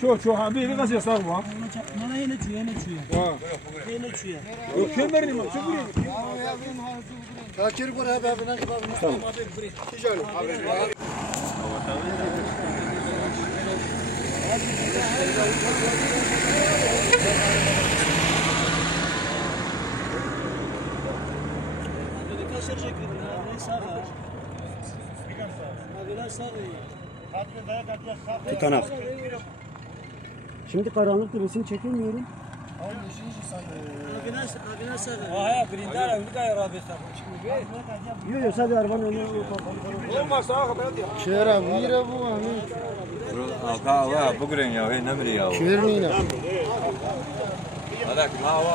شو ها بي قص يصار بوا ما هنا شويه هنا شويه كمرني ما شو بري فاكر برا هذا بنك تمام تجاري Tutanak. Şimdi karanlıkta resim çekemiyorum. Yok yok sadece arabanın önüne olmaz ağa ben de شيرا ويرا بو همين ها بقرن يا هي نمري يا شيرنينا هذاك ما هو